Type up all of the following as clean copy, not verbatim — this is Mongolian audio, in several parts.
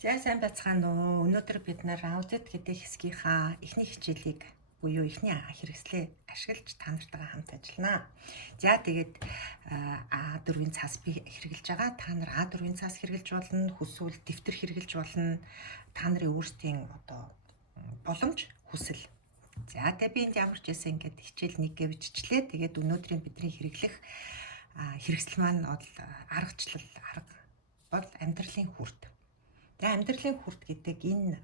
За сайн байцгаана уу. Өнөөдөр бид нар аудит гэдэг хэсгийнхаа эхний хичээлийг буюу эхний хэрэгслээ ашиглаж та нартайгаа хамт ажиллана. За тэгээд А4-ийн цаас би хэрэгжилж байгаа. Та нар А4-ийн цаас хэрэгжилж болно, хүсвэл дэвтэр хэрэгжилж болно. Та нарын өөрсдийн боломж, хүсэл. За тэгээд би энд ямар ч байсан ингээд хичээл нэг гэвччлээ. Тэгээд өнөөдрийн бидний хэрэглэх хэрэгсэл маань бол арга бол амьдралын хүрт. За амьдралын хүрт гэдэг энэ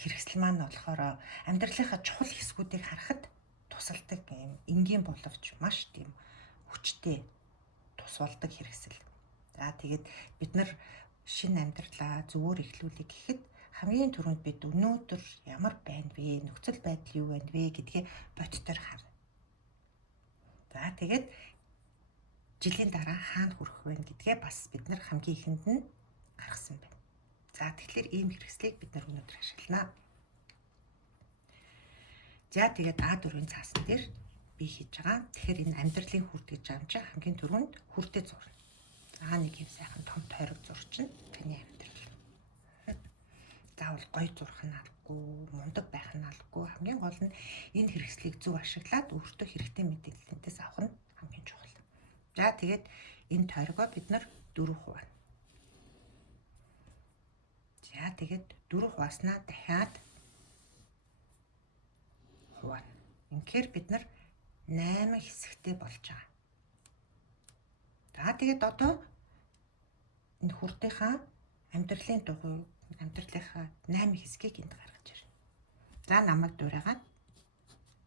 хэрэгсэл маань болохоор амьдралынхаа чухал хэсгүүдийг харахад тусалдаг юм энгийн боловч маш тийм хүчтэй тус болдог хэрэгсэл. За тэгээд бид нар шинэ амьдралаа зөвөр эхлүүлэх гэхэд хамгийн түрүүнд бид өнөөдөр ямар байна вэ? Нөхцөл байдал юу байна вэ гэдгээ бодтоор харна. За тэгээд жилийн дараа хаана хүрэх вэ гэдгээ бас бид нар хамгийн ихэнд нь гаргасан байна. За тэгэхээр ийм хэрэгслийг бид нар өнөөдөр ашиглана. За тэгээд А4-ийн цаасан дээр би хийж байгаа. Тэгэхээр энэ амьдралын хүрт гэж байгаа юм чинь хамгийн түрүүнд хүртээ зурна. За нэг юм сайхан том тойрог зурчин таны амьдрал. Заавал гоё зурх нь албагүй, мундаг байх нь албагүй. Хамгийн гол нь энэ хэрэгслийг зөв ашиглаад өөртөө хэрэгтэй мэдээллүүдээс авах нь хамгийн чухал. За тэгээд энэ тойрогоо бид нар 4 хуваана. За тэгээд 4 хувааснаа дахиад хуваана. Инхээр бид нар 8 хэсэгтэй болж байгаа. За тэгээд одоо энэ хүртийнхаа амьдралын дугуй амьдралынхаа 8 хэсгийг энд гаргаж ирнэ. За намайг дуурайгаад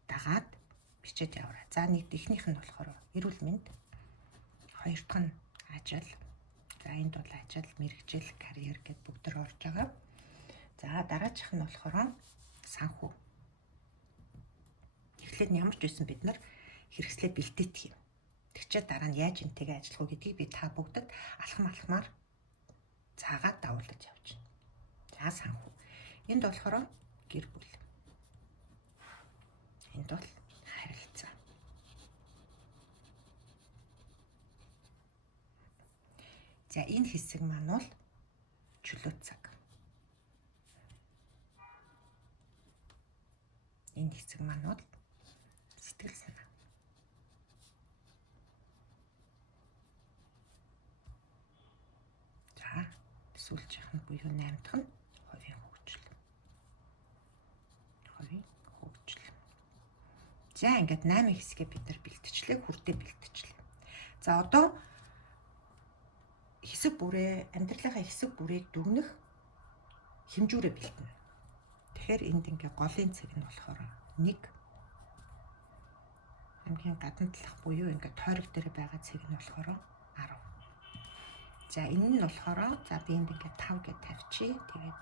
дагаад бичээд яваарай. За нэг ихнийх нь болохоор эрүүл мэнд, хоёр дахь нь ажил. За энд бол ажил, мэргэжил, карьер гэд бүгд орж байгаа. За дараачих нь болохоор санхүү. Эхлээд ямар ч байсан бид нар хэрэгслээ бэлдээдэг юм. Тэгчээ дараа нь яаж энтэйгээ ажиллах уу гэдгийг би та бүгдэд алхмаар цаагаад дагуулж явж байна. За санхүү. Энд болохоор гэр бүл. Энд бол харилцаа. За энэ хэсэг маань бол чөлөө цаг. Энэ хэсэг маань бол сэтгэл санаа. За сүүлчийнх нь буюу 8 дахь нь хувийн хөгжил. Хувийн хөгжил. За ингээд 8 хэсгээ бид нар бэлтжлээ, хүртээ бэлтжлээ. За одоо хэсэг бүрээ амьдралынхаа хэсэг бүрийг дүгнэх хэмжүүрээ бэлтэнэ. Тэгэхээр энд ингээ голын цэг нь болохоор 1 хамгийн гадна талах буюу ингээ тойрог дээр байгаа цэг нь болохоор 10. За энэ нь болохоор за би энд ингээ 5 гэж тавьчих. Тэгээд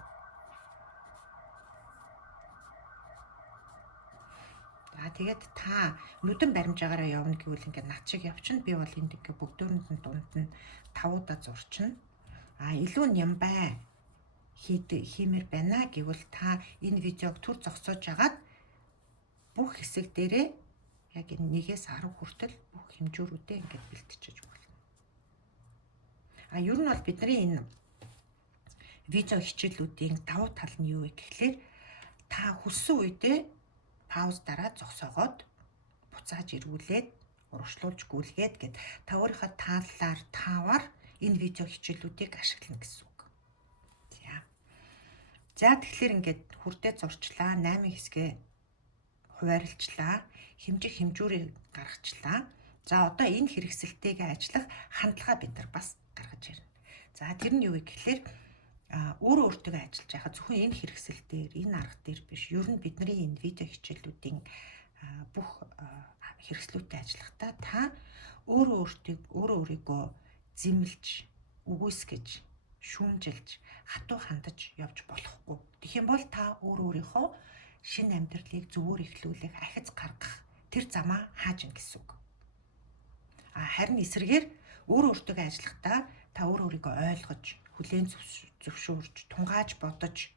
тэгээд та нүдэн баримжаагаараа явна гэвэл ингээд над шиг явчихна. Би бол энд ингээд бүгдөөрэнд нь дунд нь 5-удаа зурчна. Илүү нямбай хиймээр байна гэвэл та энэ видеог түр зогсоож агаад бүх хэсэг дээрээ яг энэ 1-ээс 10 хүртэл бүх хэмжүүрүүдээ ингээд бэлтжиж болно. Ер нь бол бидний энэ видео хичээлүүдийн давуу тал нь юу вэ гэхлээр та хүссэн үедээ пауз дараа зогсоогоод буцааж эргүүлээд урагшлуулж гүйлгээд гэд та өөрийнхөө тааллаар таавар энэ видео хичээлүүдийг ашиглана гэсэн үг. За тэгэхээр ингээд хүртээ зурчлаа, 8 хэсгээ хуваарлцлаа, хэмжүүрийг гаргачлаа. За одоо энэ хэрэгсэлтэйгээ ажиллах хандлага бид нар бас гаргаж ирнэ. За тэр нь юу вэ гэхлээр өөрөө өөртөө ажиллаж байхад зөвхөн энэ хэрэгсэл дээр, энэ арга дээр биш. Ер нь бидний энэ видео хичээлүүдийн бүх хэрэгслүүдтэй ажиллахдаа та өөрийгөө зэмлж, үгүйсгэж, шүүмжилж, хатуу хандаж явж болохгүй. Тэгэх юм бол та өөрийнхөө шинэ амьдралыг зөвөр эхлүүлэх, ахиц гаргах тэр замаа хааж ин гэсэн үг. Харин эсрэгээр өөртөө ажиллахдаа та өөрийгөө ойлгож, хүлээн зөвшөөрж, тунгааж бодож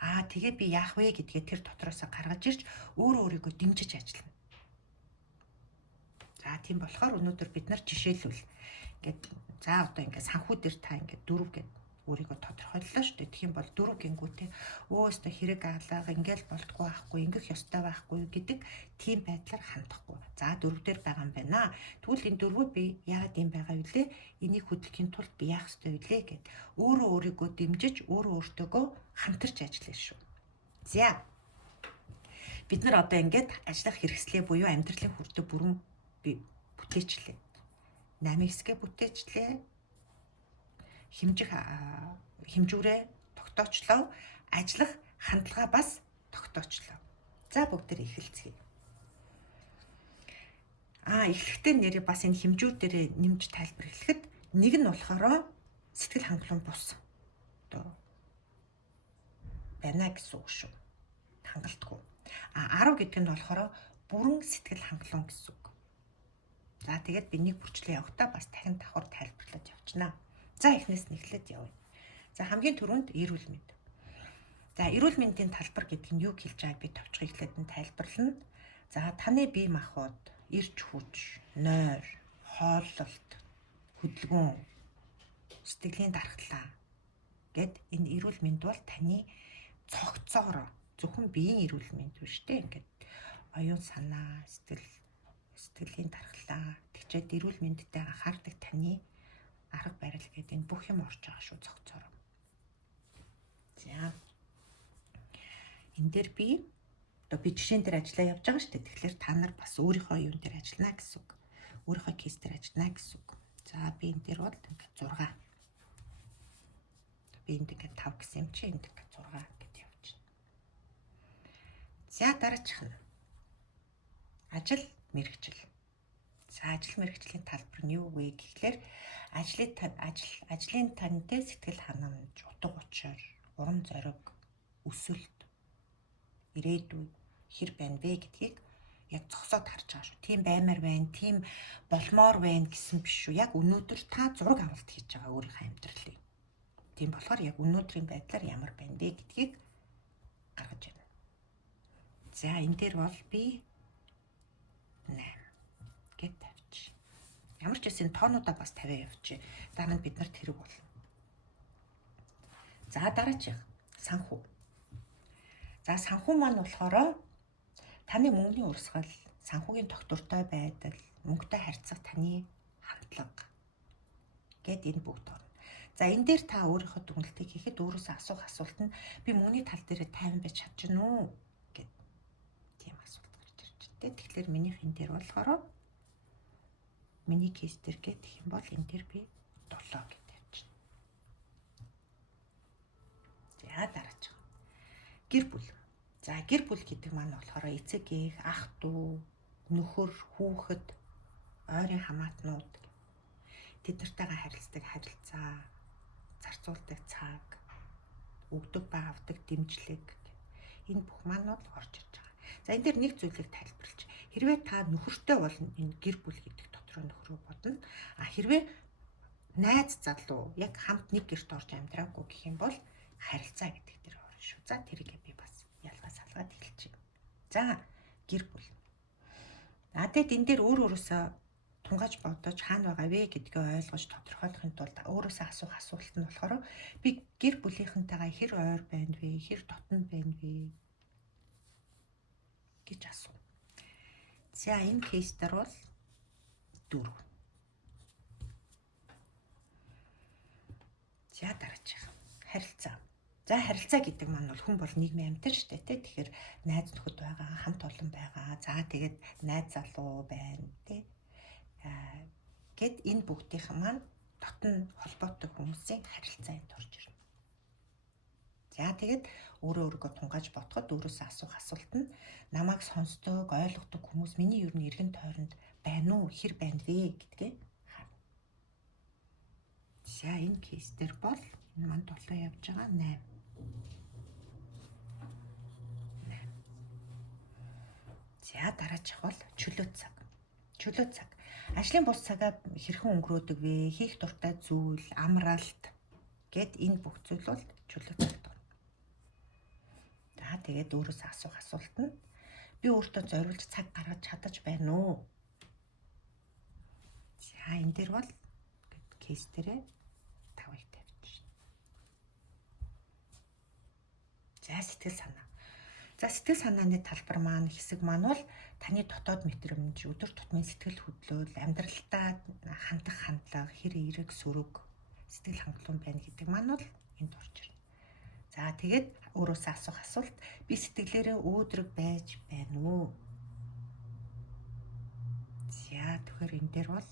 тэгээ би яах вэ гэдгээ тэр дотроос гаргаж ирж өөрийгөө дэмжиж ажиллана. За тийм болохоор өнөөдөр бид нар жишээлбэл ингээд за одоо ингээд санхүү дээр та ингээд 4 гэд өөрийгөө тодорхойллоо шүү дээ. Тэгэх юм бол 4 гингүүтэй өөстө хэрэг алга ингээл болтгүй байхгүй, ингэх ёстой байхгүй гэдэг тийм байдлаар хандахгүй. За 4 дээр байгаа юм байна. Тэгвэл энэ 4-өө би яагаад юм байгаа вүлээ? Энийг хөдөлгөхийн тулд би яах ёстой вүлээ гэд өөрөө өөрийгөө дэмжиж, өөрөө өөртөөгөө хамтарч ажиллана шүү. За бид нар одоо ингээд ажиллах хэрэгслээ буюу амьдралын хүртэ бүрэн би бүтээчлээ. 8 хэсгээ бүтээчлээ. Хэмжүүрээ тогтоочлоо. Ажиллах хандлага бас тогтоочлоо. За бүгдээр эхэлцгээе. Эхлэхдээ нэрээ бас энэ хэмжүүр дээр нэмж тайлбар хэлэхэд нэг нь болохоор сэтгэл хангалуун бус. Одоо байна гэсэн үг шүү. Хангалтгүй. 10 гэдэг нь болохоор бүрэн сэтгэл хангалуун гэсэн үг. За тэгээд би нэг бүрчлээ явахдаа бас дахин давхар тайлбарлаж явчихнаа. За эхнээс нь эхлээд явъя. За хамгийн түрүүнд эрүүл мэнд. За эрүүл мэндийн талбар гэдэг нь юу хэлж байгааг би товчхон эхлээд нь тайлбарлана. За таны бие махбод эрч хүч, нойр, хооллолт, хөдөлгөөн, сэтгэлийн дархлаа гэд энэ эрүүл мэнд бол таны цогцоороо зөвхөн биеийн эрүүл мэнд биш үү? Ингээд оюун санаа, сэтгэлийн дархлаа, тэгчээд эрүүл мэндэд анхаардаг таны арга барил гэдэг энэ бүх юм орж байгаа шүү цогцоороо. За энэ дээр би жишээн дээр ажиллаа явж байгаа шүү дээ. Тэгэхээр та нар бас өөрийнхөө юун дээр ажиллана гэсэн үг. Өөрийнхөө кейс дээр ажиллана гэсэн үг. За би энэ дээр бол ингээд 6. Би энд ингээд 5 гэсэн юм чи энд ингээд 6 гэдээ явуулчихна. За дараачих нь ажил мэргэжил. За ажил мэргэжлийн талбар нь юу вэ гэхлээр ажлын тантай сэтгэл ханамж, утга учир, урам зориг, өсөлт, ирээдүй хэр байна вэ гэдгийг яг зогсоод харж байгаа шүү. Тийм баймаар байна, тийм болмоор байна гэсэн биш шүү. Яг өнөөдөр та зураг авалт хийж байгаа өөрийнхөө амьдралыг. Тийм болохоор яг өнөөдрийн байдлаар ямар байна вэ гэдгийг гаргаж байна. За энэ дээр бол би 8 гэд тавьчих. Ямар ч байсан тоонуудаа бас тавиа явчих. Дараа нь бид нарт хэрэг болно. За дараачих санхүү. За санхүү маань болохоор таны мөнгөний урсгал, санхүүгийн тогтвортой байдал, мөнгөтэй харьцах таны хандлага гэд энэ бүгд орно. За энэ дээр та өөрийнхөө дүгнэлтийг хийхэд өөрөөсөө асуух асуулт нь би мөнгөний тал дээр тайван байж чадчихна уу гэд тийм асуулт гарч ирж байна. Тэгэхээр минийх энэ дээр болохоор миний кейс дээр гэх юм бол энэ дээр би 7 гэж тавьчихна. За дараач. Гэр бүл. За гэр бүл гэдэг маань болохоор эцэг эх, ах дүү, нөхөр, хүүхэд, ойрын хамаатнууд тэд нартайгаа харилцдаг харилцаа, зарцуулдаг цаг, өгдөг ба авдаг дэмжлэг энэ бүх маань бол орж ирж байгаа. За энэ дээр нэг зүйлийг тайлбарлаж. Хэрвээ та нөхөртэй бол энэ гэр бүл гэдэг дотроо нөхрөө бодно. Хэрвээ найз залуу яг хамт нэг гэрт орж амьдраагүй гэх юм бол харилцаа гэдэг дээр орно шүү. За тэрийг би бас ялгаа салгаад хэлчихье. За гэр бүл. Тэгээд энэ дээр өөрөөсөө тунгааж бодож хаана байгаа вэ гэдгээ ойлгож тодорхойлохын тулд өөрөөсөө асуух асуулт нь болохоор би гэр бүлийнхэнтэйгээ хэр ойр байна вэ, хэр дотно байна вэ гэж асуу. За энэ кейс дээр бол 4. За дараачих. Харилцаа. За харилцаа гэдэг маань бол хүн бол нийгмийн амьтан шүү дээ, тэ. Тэгэхээр найз нөхөд байгаа, хамт олон байгаа. За тэгээд найз залуу байна, тэ. Гэт энэ бүгдийнх маань дотн холбоотой хүмүүсийн харилцаанд орж ирнэ. За тэгээд өөрийгөө тунгааж бодоход өөрөөсөө асуух асуулт нь намайг сонсдог, ойлгодог хүмүүс миний ер нь эргэн тойронд байна уу, хэр байна вэ гэдгээ харна. За энэ кейс дээр бол энэ маань 7 явж байгаа 8. За дараачих бол чөлөө цаг. Чөлөө цаг. Ажлын бус цагаа хэрхэн өнгөрөөдөг вэ? Хийх дуртай зүйл, амралт гэд энэ бүх зүйл бол чөлөө цагт орно. За тэгээд өөрөөсөө асуух асуулт нь би өөртөө зориулж цаг гаргаж чадаж байна уу? За энэ дээр бол кейс дээрээ 5-ыг тавьчихна. За сэтгэл санаа. За сэтгэл санааны талбар маань хэсэг маань бол таны дотоод мэдрэмж, өдөр тутмын сэтгэл хөдлөл, амьдралдаа хандах хандлага, хэр эерэг сөрөг сэтгэл хангалуун байна гэдэг маань бол энд орж ирнэ. За тэгээд өөрөөсөө асуух асуулт, би сэтгэлээрээ өөдрөг байж байна уу? За тэгэхээр энэ дээр бол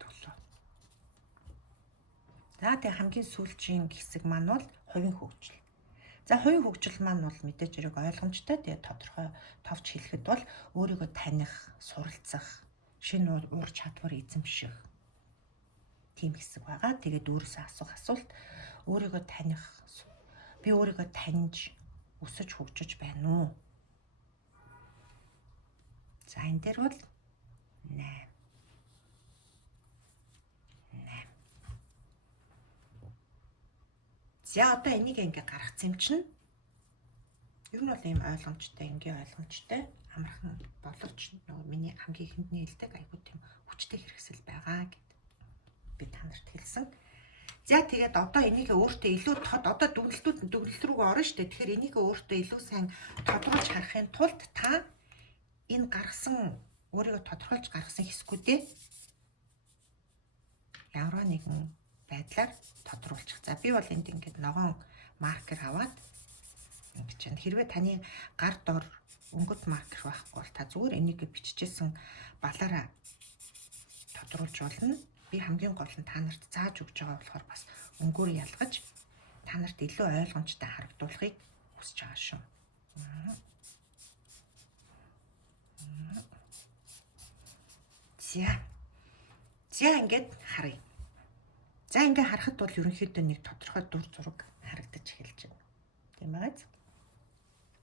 төлөв. За тэг хамгийн сүүлчийн хэсэг маань бол хувийн хөгжил. За хувийн хөгжил маань бол мэдээж хэрэг ойлгомжтой. Тэгээ тодорхой товч хэлэхэд бол өөрийгөө таних, суралцах, шинэ ур чадвар эзэмших тийм хэсэг байгаа. Тэгээд өөрөөсөө асуух асуулт, өөрийгөө таних, би өөрийгөө таньж өсөж хөгжиж байна уу? За энэ дээр бол 8. За одоо энийг ингээ гаргацсан юм чинь ер нь бол ийм ойлгомжтой, ингээ ойлгомжтой амархан боловч нөгөө миний хамгийн ихэндний хэлдэг айгуу тийм хүчтэй хэрэгсэл байгаа гэд би та нарт хэлсэн. За тэгээд одоо энийг өөртөө илүү одоо дүгнэлт рүү орно шүү дээ. Тэгэхээр энийг өөртөө илүү сайн тодорхойлж харахын тулд та энэ гаргасан өөрийгөө тодорхойлж гаргасан хэсгүүдээ ямар нэгэн байдлаар тодруулчих. За би бол энд ингээд ногоон маркер аваад ингэж байна. Хэрвээ таны гар дор өнгөт маркер байхгүй бол та зүгээр энийг биччихсэн балаараа тодруулж болно. Би хамгийн гол нь та нарт зааж өгч байгаа болохоор бас өнгөөр ялгаж та нарт илүү ойлгомжтой харагдуулахыг хүсэж байгаа шүү. За ингээд харъя. За ингээ харахад бол ерөнхийдөө нэг тодорхой дур зураг харагдаж эхэлж байна. Тийм байгааз.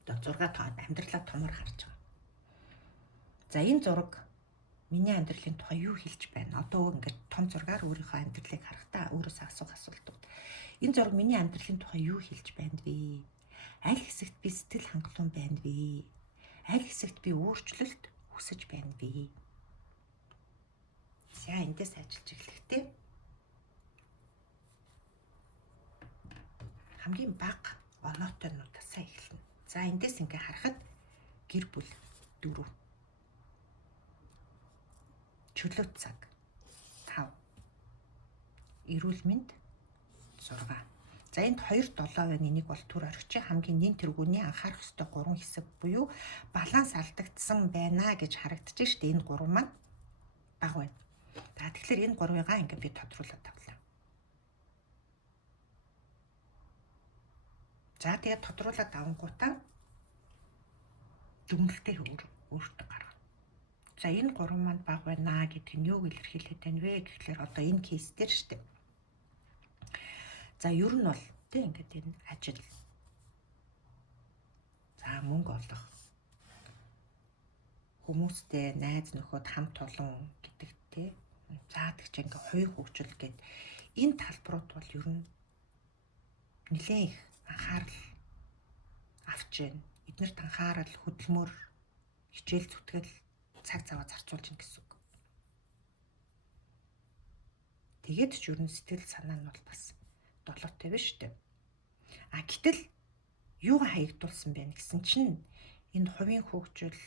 Одоо зураг амьдралаа томор харж байгаа. За энэ зураг миний амьдралын тухай юу хэлж байна? Одоо ингээд том зургаар өөрийнхөө амьдралыг харахтаа өөрөөсөө асуух асуултууд. Энэ зураг миний амьдралын тухай юу хэлж байна вэ? Аль хэсэгт би сэтгэл хангалуун байна вэ? Аль хэсэгт би өөрчлөлт хүсэж байна вэ? За эндээс ажиллаж эхлэхдээ хамгийн бага оноотой нутасаа эхэлнэ. За эндээс ингээ харахад гэр бүл 4, чөлөө цаг 5, эрүүл мэнд 6. За энд 2 7 байна. Энийг бол төр орхичийн хамгийн нэн тэргүүний анхаарах ёстой 3 хэсэг буюу баланс алдагдсан байна гэж харагдаж штэ. Энэ 3 маань бага байна. За тэгэхээр энэ 3-ыгаа ингээ би тодруулаад тавлаа. За тэгээд тодруулаад авангуудаа дүгнэлтээ өөртөө гаргана. За энэ 3 маань бага байна гэдэг нь юуг илэрхийлээд байна вэ гэхлээр одоо энэ кейс дээр штэ. За ер нь бол тэг ингээд энэ ажил. За мөнгө олох. Хүмүүстэй найз нөхөд хамт олон гэдэг те. За тэгч ингээ хувийн хөгжил гэд энэ талбарууд бол ер нь нэлээд их анхаарал авч байна. Эднэрт анхаарал, хөдөлмөр, хичээл зүтгэл, цаг цаваа зарцуулж ин гэсэн үг. Тэгээд ч ер нь сэтгэл санаа нь бол бас долоотой биш үү? Гэтэл юу хаягдуулсан бэ гэсэн чинь энэ хувийн хөгжил,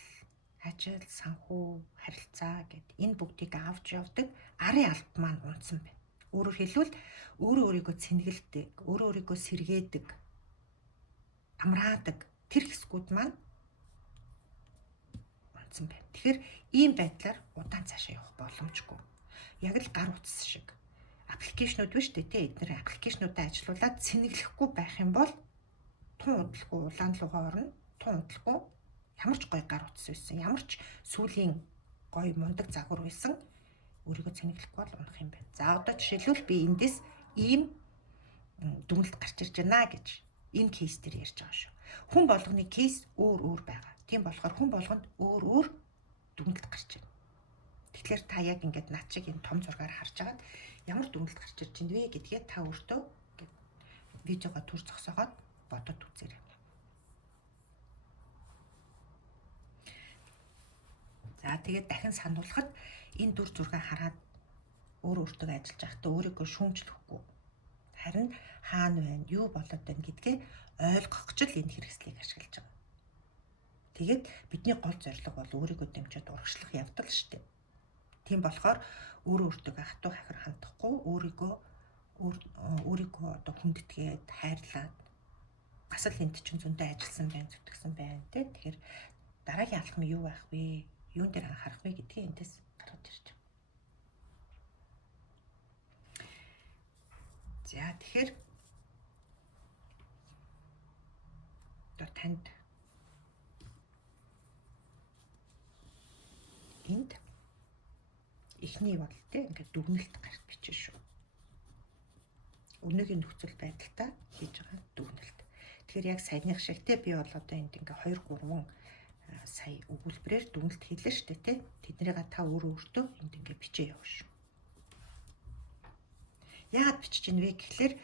ажил, санхүү, харилцаа гэд энэ бүгдийг авч явдаг арын алба маань унтсан байна. Өөрөөр хэлбэл өөрөө өөрийгөө цэнгэлдэг, өөрөө өөрийгөө сэргээдэг, амраадаг тэр хэсгүүд маань унтсан байна. Тэгэхээр ийм байдлаар удаан цаашаа явах боломжгүй. Яг л гар утас шиг аппликейшнуд биш үү те, эдгээр аппликейшнуудаа ажилуулад цэнэглэхгүй байх юм бол тун удалгүй улаан лугаа орно, тун удалгүй ямар ч гоё гар утас байсан, ямар ч сүлийн гоё мундаг загвар байсан өөрийгөө цэнэглэхгүй бол унах юм байна. За одоо жишээлбэл би эндээс ийм дүгнэлт гарч ирж байна гэж энэ кейс дээр ярьж байгаа шүү. Хүн болгоны кейс өөр байгаа. Тийм болохоор хүн болгонд өөр дүгнэлт гарч байна. Тэгэхээр та яг ингээд над шиг энэ том зургаар харж агаад ямар дүгнэлт гарч ирж байна вэ гэдгээ та өөртөө видеогоо түр зогсоогоод бодоод үзээрэй. За тэгээд дахин сануулхад энэ дүр зургаа хараад өөртөө ажиллаж байхдаа өөрийгөө шүүмжлэхгүй Харин хаана байна, юу болоод байна гэдгээ ойлгох гэж л энэ хэрэгслийг ашиглаж байгаа. Тэгээд бидний гол зорилго бол өөрийгөө дэмжиж урагшлах явдал шүү дээ. Тийм болохоор өөрөө өөртөө хатуу хахир хандахгүй, өөрийгөө одоо хүндэтгээд хайрлаад бас л энд чинь зөндөө ажилласан байна, зүтгэсэн байна тий. Тэгэхээр дараагийн алхам юу байх вэ? Юун дээр анхаарах вэ гэдгийг эндээс гаргаж ирж байна. За тэгэхээр одоо танд энд эхний бол тий ингээд дүгнэлт гарч бичсэн шүү. Өнөөгийн нөхцөл байдалтай хийж байгаа дүгнэлт. Тэгэхээр яг саяных шиг тий би бол одоо энд ингээ 2-3 сая өгүүлбэрээр дүгнэлт хийлээ шүү дээ тий. Тэднийг та өөртөө энд ингээ бичээ яваа шүү. Яагаад бичиж ийн вэ гэхлээр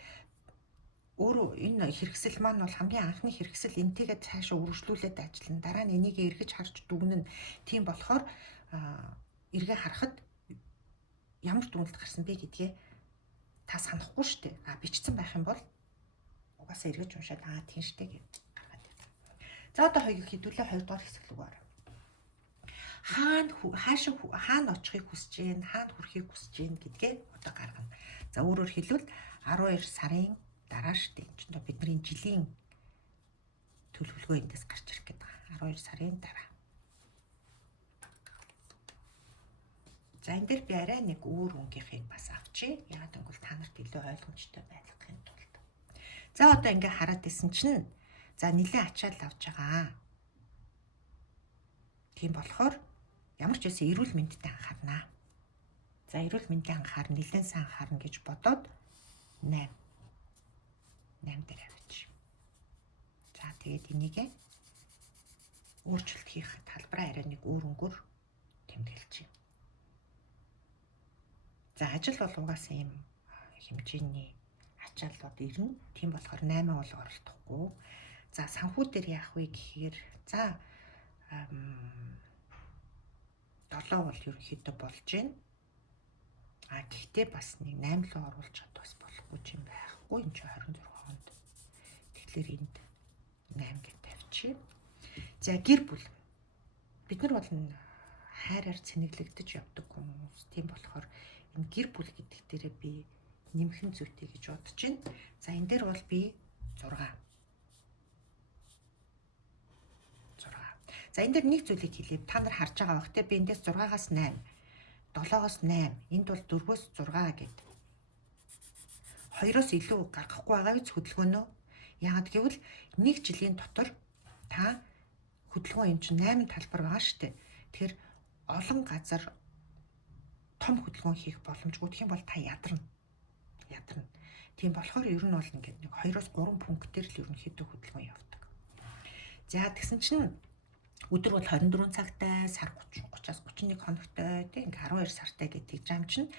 өөрөө энэ хэрэгсэл маань бол хамгийн анхны хэрэгсэл энтэйгээ цаашаа үргэлжлүүлээд ажиллана. Дараа нь энийг эргэж харж дүгнэн. Тийм болохоор эргээ харахад ямар дүгнэлт гарсан бэ гэдгээ та санахгүй шүү дээ. Бичсэн байх юм бол угаасаа эргэж уншаад тийм шүү дээ гэж гаргаад байна. За одоо хэдүүлээ 2 дугаар хэсэг рүү оръё. Хаана очихыг хүсэж гин, хаана хүрэхийг хүсэж гин гэдгээ одоо гаргана. За өөрөөр хэлбэл 12 сарын дараа шүү дээ. Энд чинь бидний жилийн төлөвлөгөө эндээс гарч ирэх гэдэг. 12 сарын дараа. За энэ дээр би арай нэг өөр өнгийнхийг бас авчи. Яагаад гэвэл та нарт илүү ойлгомжтой байлгахын тулд. За одоо ингээ хараад исэн чинь за нэлээд ачаал авч байгаа. Тийм болохоор ямар ч байсан эрүүл мэндэд анхаарнаа. За эрүүл мэндийн анхаарна, нэлээд сайн анхаарна гэж бодоод 8 дээр авчи. За тэгээд энийг өөрчлөлт хийх талбараа арай нэг өөр өнгөөр тэмдэглэж байна. За ажил бол угаасаа ийм хэмжээний ачааллууд ирнэ. Тийм болохоор 8 бол оролдохгүй. За санхүү дээр яах вэ гэхээр за 7 бол ерөнхийдөө болж байна. Гэхдээ бас нэг 8 руу оруулж чадах бас болохгүй юм байхгүй. Энд чинь 26 хонд. Тэгэхээр энд 8 гэж тавьчих. За гэр бүл. Бид нар бол хайраар цэнэглэгдэж явдаг хүмүүс. Тийм болохоор энэ гэр бүл гэдэг дээрээ би нэмхэн зүйтэй гэж бодож байна. За энэ дээр бол би 6. За энэ дээр нэг зүйлийг хэлье. Та нар харж байгаа бах те би эндээс 6-аас 8, 7-оос 8, энд бол 4-өөс 6 гэд. 2-оос илүү гаргахгүй байгаа биз хөдөлгөөнөө. Яагаад гэвэл нэг жилийн дотор та хөдөлгөөн юм чинь 8 талбар байгаа шүү дээ. Тэгэхээр олон газар том хөдөлгөөн хийх боломжгүй. Тэгэх юм бол та ядарна. Тийм болохоор ер нь бол ингээд нэг 2-оос 3 пунктээр л ерөнхийдөө хөдөлгөөн явдаг. За тэгсэн чинь өдөр бол 24 цагтай, сар 30-аас 31 хоногтой, тийм ингээ 12 сартай гэдэг зам чинь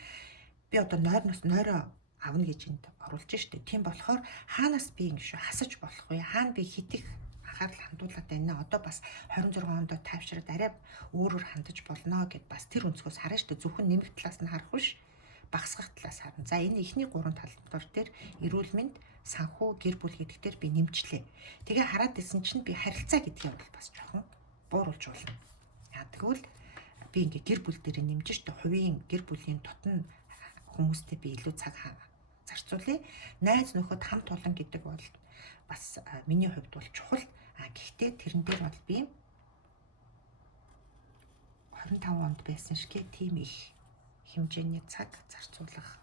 би одоо нойроо авна гэж энд оруулж штэ. Тийм болохоор хаанаас би ингэ хасаж болох вэ? Хаана би хитэх анхаарал хандуулаад байна. Одоо бас 26 ондоо тайвшраад арай өөрөөр хандаж болно гэд бас тэр өнцгөөс харна штэ. Зөвхөн нэмэх талаас нь харах биш, багасгах талаас харна. За энэ ихний 3 талбар дээр эрүүл мэнд, санхүү, гэр бүл гэдэг дээр би нэмчлээ. Тэгээ хараад исэн чинь би харилцаа гэдгийг бол бас жоохон бууруулж болно. Яа тэгвэл би ингээ гэр бүл дээр нэмж штэ. Хувийн гэр бүлийн дотн хүмүүстэй би илүү цаг зарцуулъя. Найз нөхөд хамт олон гэдэг бол бас миний хувьд бол чухал. Гэхдээ тэрэн дээр бол би 25 онд байсан шиг тийм их хэмжээний цаг зарцуулах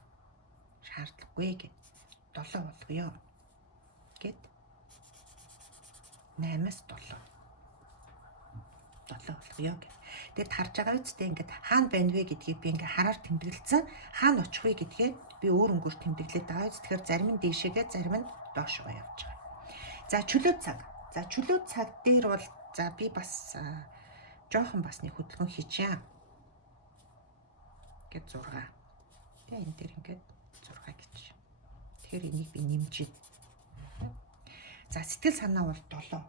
шаардлагагүй гэд 7 болгоё гэд 8-аас 7 болгоё гэд. Тэгэд харж байгаа үстэй ингээд хаана байна вэ гэдгийг би ингээд хараар тэмдэглэсэн. Хаана очих вэ гэдгээ би өөр өнгөөр тэмдэглээд байгаа үст. Тэгэхээр зарим нь дээшээгээ, зарим нь доошоо явж байгаа. За чөлөө цаг. За чөлөө цаг дээр бол за би бас жоохон бас нэг хөдөлгөөн хийчихье. Гэт 6. Тэгээ энэ дээр ингээд 6 гэж. Тэгэхээр энийг би нэмж байна. За сэтгэл санаа бол 7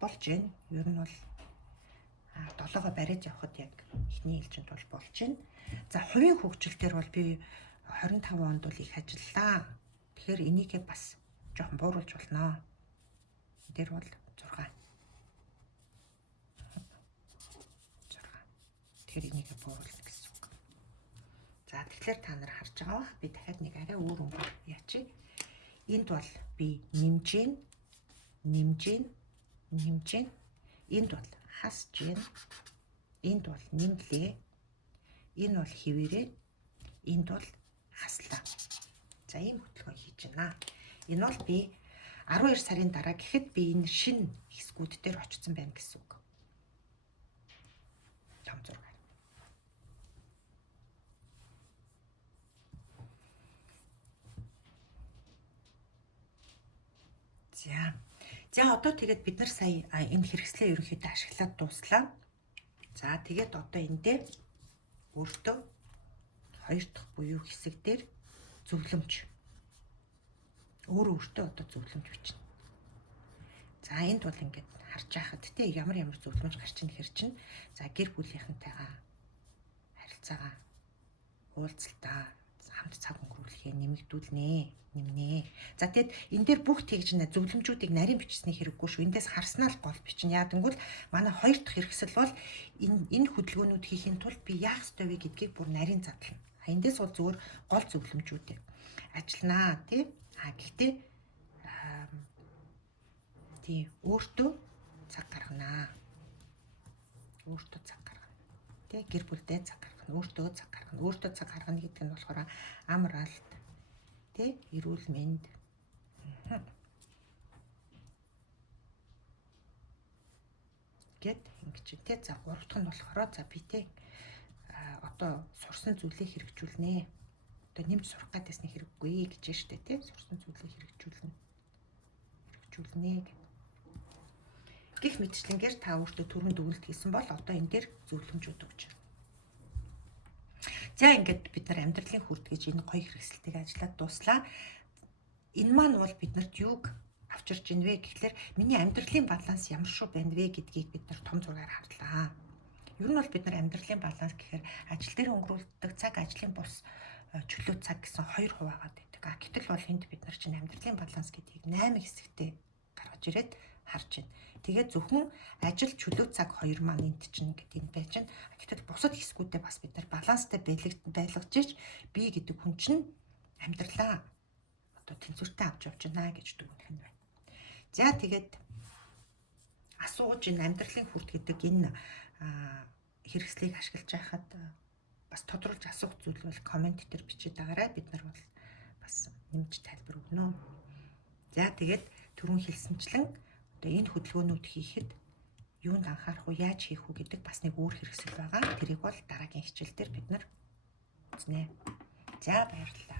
болж байна. Ер нь бол 7-гоо бариад явхад яг эхний ээлжинд бол болж байна. За хувийн хөгжил дээр бол би 25 онд бол их ажиллаа. Тэгэхээр энийгээ бас жоохон бууруулж болно. Дээр бол 6. Тэгэхээр энийгээ бууруулна гэсэн үг. За тэгэхээр та нар харж байгаа бах. Би дахиад нэг арай өөр өнгөөр яачих. Энд бол би нэмж гин. Энд бол хасж гин. Энд бол нэмлээ. Энэ бол хിവэрээ. Энд бол хаслаа. За ийм хөдөлгөөн хийж байна. Энэ бол би 12 сарын дараа гэхэд би энэ шинэ хэсгүүд дээр очсон байна гэсэн үг. Том зураг. За одоо тэгээд бид нар сая энэ хэрэгслээ ерөнхийдөө ашиглаад дууслаа. За тэгээд одоо эндээ өөртөө 2 дахь буюу хэсэг дээр зөвлөмж. Өөртөө одоо зөвлөмж бичнэ. За энд бол ингээд харж байхад те ямар зөвлөмж гарч ийн хэр чинь. За гэр бүлийнхэнтэйгээ харилцаагаа уулзалтаа хамт цаг өнгөрүүлэхээ нэмнэ. За тэгэд энэ дээр бүх тэгж зөвлөмжүүдийг нарийн бичсний хэрэггүй шүү. Эндээс харснаа л гол бичнэ. Яа гэвэл манай 2 дахь хэрэгсэл бол энэ хөдөлгөөнүүд хийхин тулд би яах ёстой вэ гэдгийг бүр нарийн задлана. Эндээс бол зөвөр гол зөвлөмжүүд ажилланаа тий. Гэхдээ өөртөө цаг гаргана. Тий гэр бүлдээ цаг гаргана. Өөртөө цаг гаргана гэдэг нь болохоор амралт тий эрүүл мэнд гэд ингэж тий. За 3 дахь нь болохоор за би тий одоо сурсан зүйлээ хэрэгжүүлнэ. Одоо нэмж сурах гэдээсний хэрэггүй гэж штэ тий. Сурсан зүйлээ хэрэгжүүлнэ гэх. Гэх мэтчлэнгээр та өөртөө түрүүнд өгүүлэлт хийсэн бол одоо энэ дээр зөвлөмжүүд өгч байна. За ингээд бид нар амьдралын хүрд гэж энэ гоё хэрэгсэлтийг ажиллаад дууслаа. Энэ маань бол биднэрт юуг авчирч ийн вэ гэхлээр миний амьдралын баланс ямар шүү байна вэ гэдгийг бид нар том зургаар харлаа. Ер нь бол бид нар амьдралын баланс гэхээр ажил дээр өнгөрүүлдэг цаг, ажлын бус чөлөө цаг гэсэн 2 хуваагаад байдаг. Гэтэл бол энд бид нар чинь амьдралын баланс гэдгийг 8 хэсэгтээ гаргаж ирээд харж байна. Тэгээд зөвхөн ажил чөлөө цаг 2 маань энд чинь гэдэг юм байж байна. Гэтэл бусад хэсгүүдэд бас бид нар баланстай байлгаж ич би гэдэг хүн чинь амьдралаа одоо тэнцвэртэй авч явж байна гэж дүгнэх нь байна. За тэгээд асууж энэ амьдралын хүрд гэдэг энэ хэрэгслийг ашиглаж байхад бас тодруулж асуух зүйл бол комент дээр бичиж байгаарай. Бид нар бол бас нэмж тайлбар өгнө. За тэгээд түрүүн хэлсэнчлэн одоо энэ хөдөлгөөнүүд хийхэд юунд анхаарах уу, яаж хийх үү гэдэг бас нэг өөр хэрэгсэл байгаа. Тэрийг бол дараагийн хичээл дээр бид нар үзнэ. За баярлалаа.